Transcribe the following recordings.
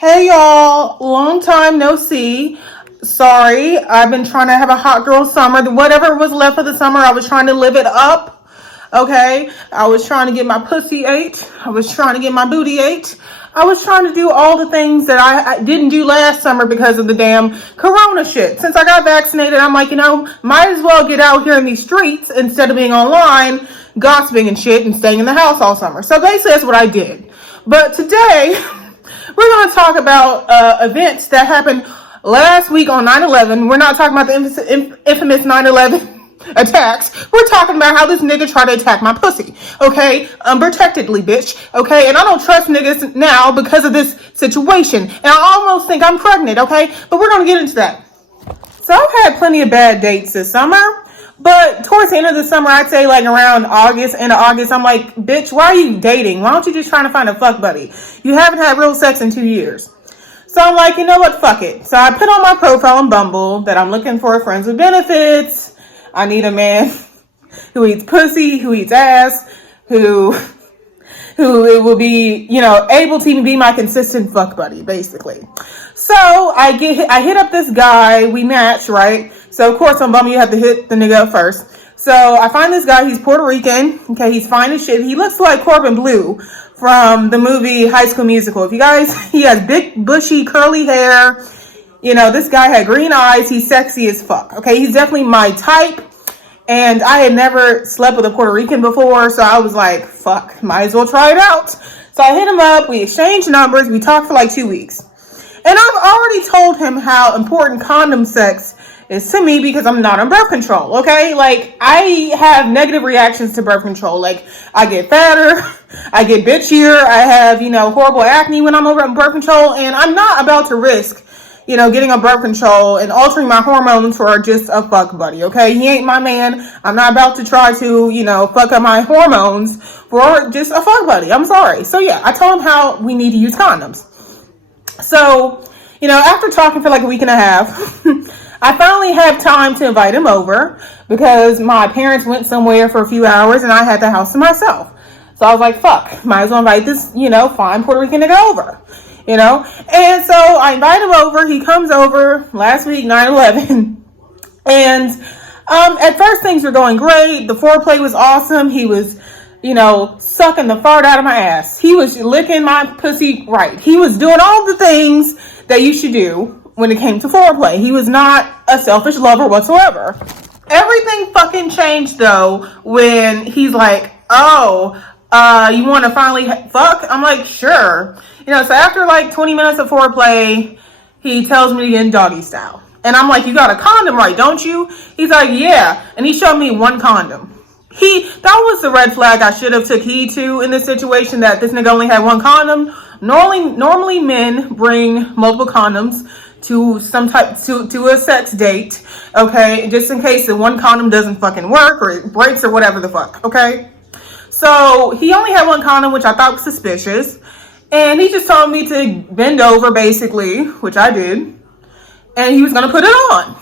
Hey y'all, long time no see. Sorry, I've been trying to have a hot girl summer. Whatever was left of the summer, I was trying to live it up. Okay, I was trying to get my pussy ate. I was trying to get my booty ate. I was trying to do all the things that I didn't do last summer because of the damn corona shit. Since I got vaccinated, I'm like, might as well get out here in these streets instead of being online, gossiping and shit and staying in the house all summer. So basically that's what I did. But today, we're going to talk about events that happened last week on 9/11. We're not talking about the infamous 9/11 attacks. We're talking about how this nigga tried to attack my pussy. Okay? Unprotectedly, bitch. Okay? And I don't trust niggas now because of this situation. And I almost think I'm pregnant. Okay? But we're going to get into that. So I've had plenty of bad dates this summer. But towards the end of the summer, I'd say like around end of August, I'm like, bitch, why are you dating? Why don't you just trying to find a fuck buddy? You haven't had real sex in 2 years. So I'm like, you know what? Fuck it. So I put on my profile on Bumble that I'm looking for friends with benefits. I need a man who eats pussy, who eats ass, who it will be, able to even be my consistent fuck buddy, basically. So I hit up this guy, we match, right? So of course on Bumble you have to hit the nigga up first. So I find this guy, he's Puerto Rican, okay, he's fine as shit. He looks like Corbin Bleu from the movie High School Musical. If you guys, he has big, bushy, curly hair. This guy had green eyes, he's sexy as fuck, okay? He's definitely my type. And I had never slept with a Puerto Rican before, so I was like, fuck, might as well try it out. So I hit him up, we exchanged numbers, we talked for like 2 weeks. And I've already told him how important condom sex is to me because I'm not on birth control, okay? Like, I have negative reactions to birth control. Like, I get fatter, I get bitchier, I have, horrible acne when I'm on birth control, and I'm not about to risk getting on birth control and altering my hormones for just a fuck buddy, okay? He ain't my man. I'm not about to try to, fuck up my hormones for just a fuck buddy. I'm sorry. So yeah, I told him how we need to use condoms. So, after talking for like a week and a half, I finally had time to invite him over because my parents went somewhere for a few hours and I had the house to myself. So I was like, fuck, might as well invite this, fine Puerto Rican nigga over. And so I invite him over. He comes over last week, 9/11. And at first things were going great. The foreplay was awesome. He was, sucking the fart out of my ass. He was licking my pussy right. He was doing all the things that you should do when it came to foreplay. He was not a selfish lover whatsoever. Everything fucking changed though when he's like, oh, you want to finally fuck? I'm like, sure. So after like 20 minutes of foreplay, he tells me to get in doggy style. And I'm like, you got a condom, right, don't you? He's like, yeah. And he showed me one condom. That was the red flag I should have took heed to in this situation, that this nigga only had one condom. Normally men bring multiple condoms to to a sex date, okay? Just in case the one condom doesn't fucking work or it breaks or whatever the fuck, okay? So he only had one condom, which I thought was suspicious. And he just told me to bend over, basically, which I did. And he was going to put it on.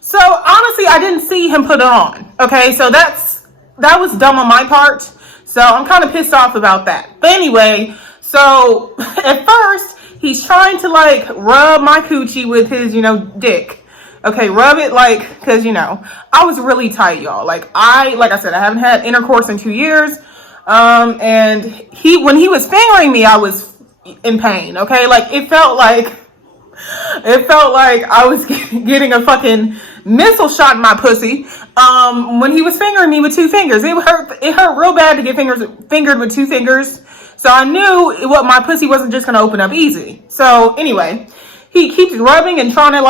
So, honestly, I didn't see him put it on. Okay, so that was dumb on my part. So, I'm kind of pissed off about that. But anyway, so, at first, he's trying to, like, rub my coochie with his, dick. Okay, rub it, like, because, I was really tight, y'all. Like I said, I haven't had intercourse in 2 years. And when he was fingering me, I was in pain, okay? Like, it felt like I was getting a fucking missile shot in my pussy, when he was fingering me with 2 fingers. It hurt real bad to get fingered with 2 fingers. So I knew my pussy wasn't just going to open up easy. So anyway, he keeps rubbing and trying to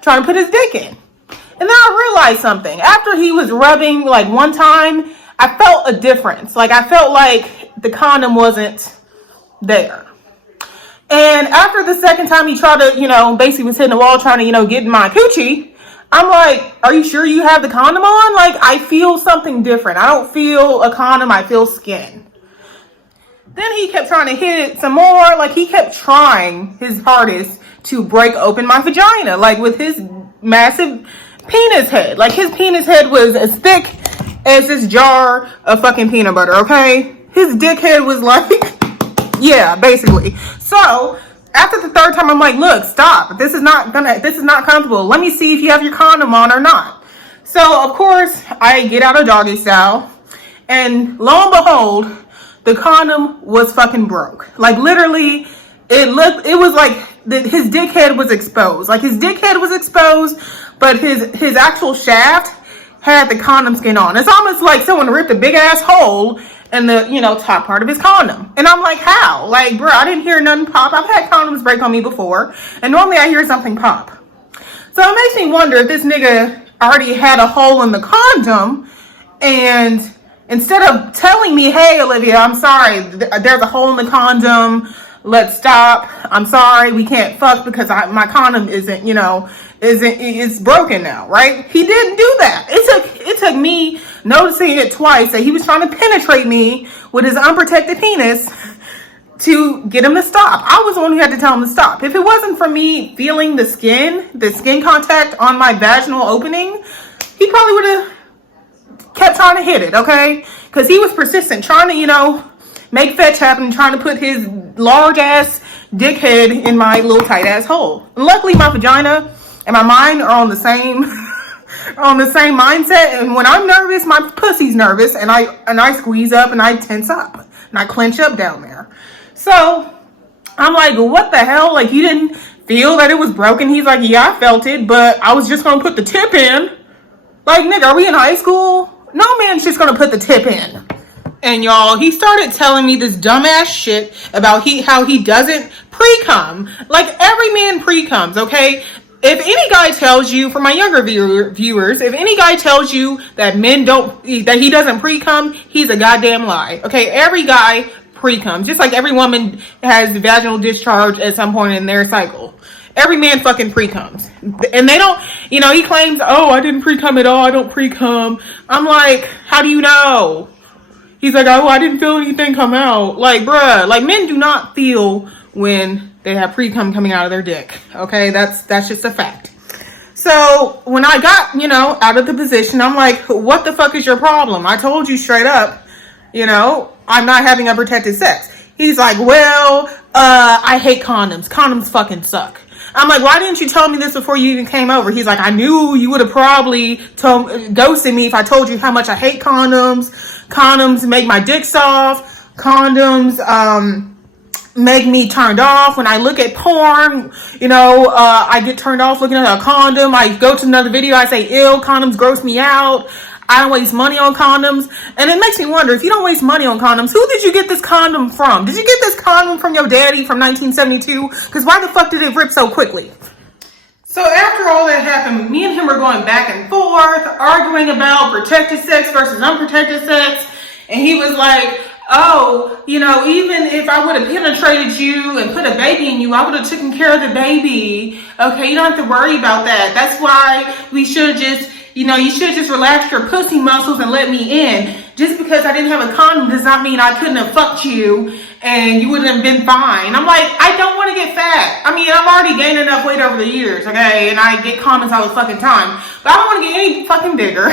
trying to put his dick in. And then I realized something. After he was rubbing like one time, I felt a difference. Like, I felt like the condom wasn't there. And after the second time he tried to, basically was hitting the wall trying to, get in my coochie, I'm like, are you sure you have the condom on? Like, I feel something different. I don't feel a condom, I feel skin. Then he kept trying to hit it some more. Like, he kept trying his hardest to break open my vagina, like with his massive penis head. Like, his penis head was as thick as this jar of fucking peanut butter, okay? His dick head was like Yeah, basically. So after the third time, I'm like, look, stop. This is not comfortable. Let me see if you have your condom on or not. So of course I get out of doggy style, and lo and behold, the condom was fucking broke. Like literally, it was like his dickhead was exposed. Like his dickhead was exposed, but his actual shaft had the condom skin on. It's almost like someone ripped a big ass hole in the, top part of his condom. And I'm like, how? Like, bro, I didn't hear nothing pop. I've had condoms break on me before, and normally I hear something pop. So it makes me wonder if this nigga already had a hole in the condom, and instead of telling me, hey, Olivia, I'm sorry, there's a hole in the condom, let's stop, I'm sorry, we can't fuck because my condom is broken now, right? He didn't do that. It took me noticing it twice that he was trying to penetrate me with his unprotected penis to get him to stop. I was the one who had to tell him to stop. If it wasn't for me feeling the skin contact on my vaginal opening, he probably would have kept trying to hit it, okay? Because he was persistent, trying to, make fetch happen, trying to put his large ass dickhead in my little tight ass hole. And luckily, my vagina and my mind are on the same mindset. And when I'm nervous, my pussy's nervous, and I squeeze up and I tense up and I clench up down there. So I'm like, what the hell? Like, you didn't feel that it was broken? He's like, yeah, I felt it, but I was just gonna put the tip in. Like, nigga, are we in high school? No man's just gonna put the tip in. And y'all, he started telling me this dumbass shit about how he doesn't pre-cum. Like, every man pre-cums, okay? If any guy tells you, for my younger viewers, if any guy tells you that that he doesn't pre-cum, he's a goddamn lie. Okay, every guy pre-cums, just like every woman has vaginal discharge at some point in their cycle. Every man fucking pre-cums. And they don't, he claims, oh, I didn't pre-cum at all, I don't pre-cum. I'm like, how do you know? He's like, oh, I didn't feel anything come out. Like, bruh, like, men do not feel when they have pre-cum coming out of their dick. Okay, that's just a fact. So when I got, out of the position, I'm like, what the fuck is your problem? I told you straight up, I'm not having unprotected sex. He's like, well, I hate condoms. Condoms fucking suck. I'm like, why didn't you tell me this before you even came over? He's like, I knew you would have probably ghosted me if I told you how much I hate condoms. Condoms make my dick soft. Condoms make me turned off. When I look at porn, I get turned off looking at a condom. I go to another video, I say, ew, condoms gross me out. I don't waste money on condoms. And it makes me wonder, if you don't waste money on condoms, who did you get this condom from? Did you get this condom from your daddy from 1972? Because why the fuck did it rip so quickly? So after all that happened, me and him were going back and forth, arguing about protected sex versus unprotected sex. And he was like, oh, even if I would have penetrated you and put a baby in you, I would have taken care of the baby. Okay, you don't have to worry about that. That's why we should just... you should just relax your pussy muscles and let me in. Just because I didn't have a condom does not mean I couldn't have fucked you and you wouldn't have been fine. I'm like, I don't want to get fat. I mean, I've already gained enough weight over the years, okay? And I get comments all the fucking time. But I don't want to get any fucking bigger.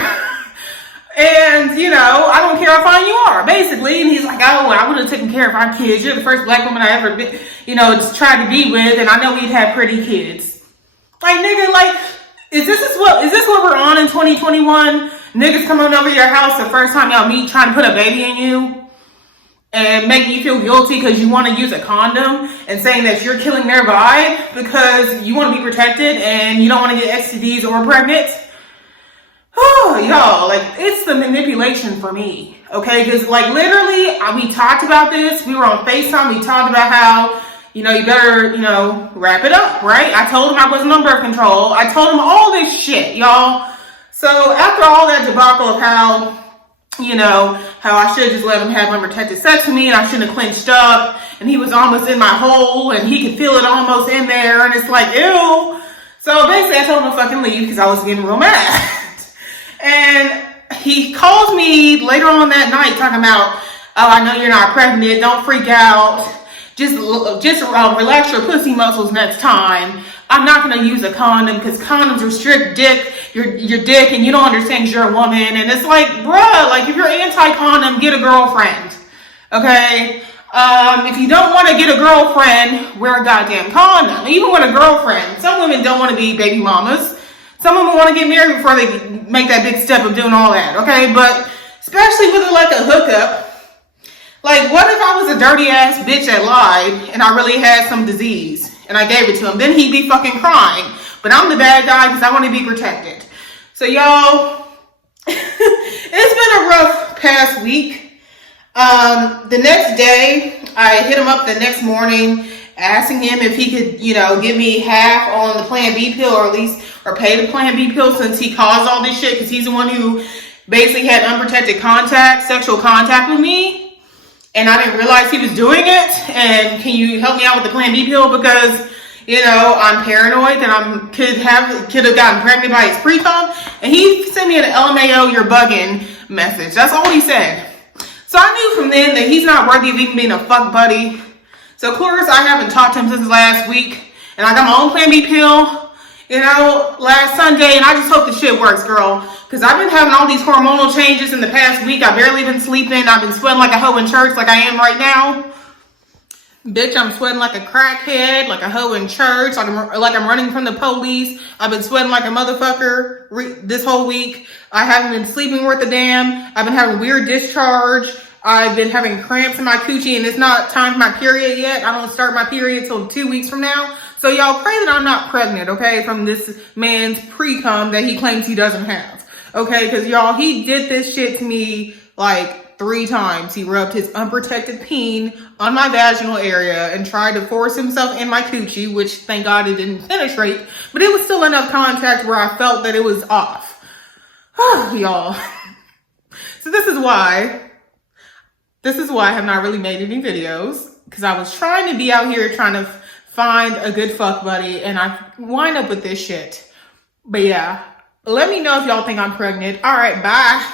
And, I don't care how fine you are, basically. And he's like, oh, I would have taken care of our kids. You're the first black woman I ever been, tried to be with. And I know we'd have pretty kids. Like, nigga, like... Is this what we're on in 2021? Niggas coming over your house the first time y'all meet trying to put a baby in you and making you feel guilty because you want to use a condom and saying that you're killing their vibe because you want to be protected and you don't want to get STDs or pregnant? Oh, y'all, like, it's the manipulation for me, okay? Because, like, literally, we talked about this. We were on FaceTime. We talked about how... you better, wrap it up, right? I told him I wasn't on birth control. I told him all this shit, y'all. So after all that debacle of how I should just let him have unprotected sex with me and I shouldn't have clenched up and he was almost in my hole and he could feel it almost in there and it's like, ew. So basically I told him to fucking leave because I was getting real mad. And he calls me later on that night talking about, oh, I know you're not pregnant. Don't freak out. Just relax your pussy muscles next time. I'm not going to use a condom because condoms restrict your dick and you don't understand you're a woman. And it's like, bruh, like if you're anti-condom, get a girlfriend. Okay? If you don't want to get a girlfriend, wear a goddamn condom. Even with a girlfriend, some women don't want to be baby mamas. Some women want to get married before they make that big step of doing all that, okay? But especially with like a hookup, like what if I was a dirty ass bitch that lied and I really had some disease and I gave it to him? Then he'd be fucking crying. But I'm the bad guy because I want to be protected. So y'all, it's been a rough past week. The next day, I hit him up the next morning, asking him if he could, give me half on the Plan B pill, or pay the Plan B pill since he caused all this shit, because he's the one who basically had unprotected sexual contact with me, and I didn't realize he was doing it. And can you help me out with the Plan B pill, because I'm paranoid that I could have gotten pregnant by his pre-cum. And he sent me an LMAO, you're bugging message. That's all he said. So I knew from then that he's not worthy of even being a fuck buddy. So of course I haven't talked to him since last week. And I got my own Plan B pill, last Sunday. And I just hope the shit works, girl. Because I've been having all these hormonal changes in the past week. I've barely been sleeping. I've been sweating like a hoe in church like I am right now. Bitch, I'm sweating like a crackhead, like a hoe in church, like I'm running from the police. I've been sweating like a motherfucker this whole week. I haven't been sleeping worth a damn. I've been having weird discharge. I've been having cramps in my coochie, and it's not time for my period yet. I don't start my period till 2 weeks from now. So y'all pray that I'm not pregnant, okay, from this man's pre-cum that he claims he doesn't have, okay? Because y'all, he did this shit to me like 3 times. He rubbed his unprotected peen on my vaginal area and tried to force himself in my coochie, which thank God it didn't penetrate, but it was still enough contact where I felt that it was off. Y'all. So this is why I have not really made any videos, because I was trying to be out here trying to find a good fuck buddy, and I wind up with this shit. But yeah, let me know if y'all think I'm pregnant. All right, bye.